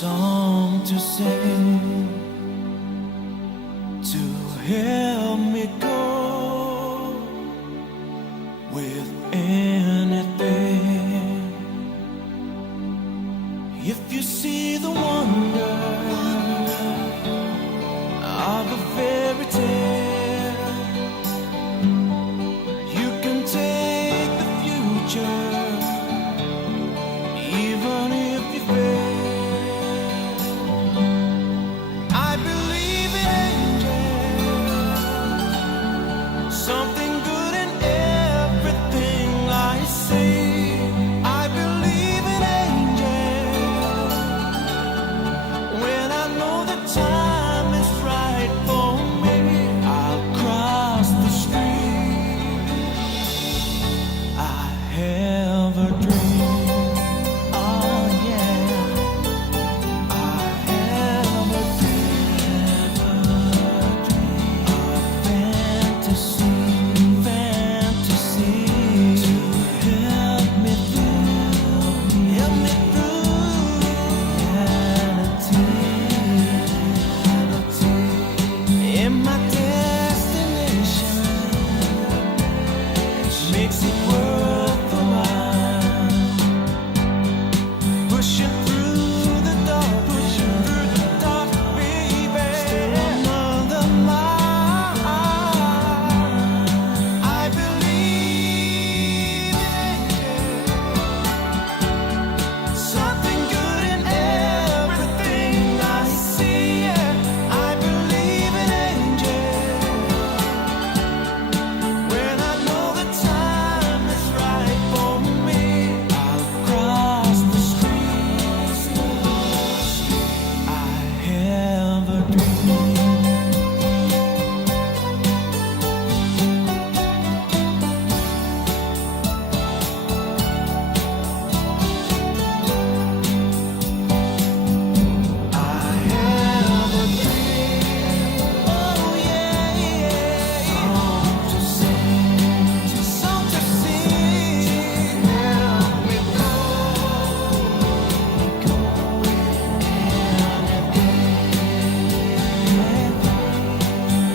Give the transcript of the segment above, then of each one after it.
song to sing to help me go with anything. If you see the wonder of a fairy tale, you can take the future even if you fail. Something good in everything I see. I believe in angels when I know the time is right for me. I'll cross the street. I have a dream. Oh yeah, I have a dream. A fantasy. Makes it worth the while. Pushing through the dark, baby. Still another mile. I believe in something good in everything I see. I believe in angels when I know the time is right for me. I'll cross the street. I have a dream. I have a dream. Oh yeah, yeah. Song to sing, song to sing. Help me go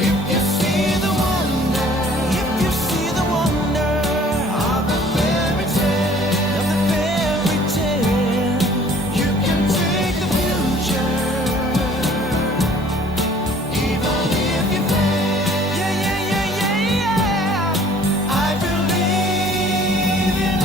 if you see the wonder, if you see the wonder of the fairy tale, you can take the future, even if you fail. Yeah, yeah, yeah, yeah, yeah. I believe in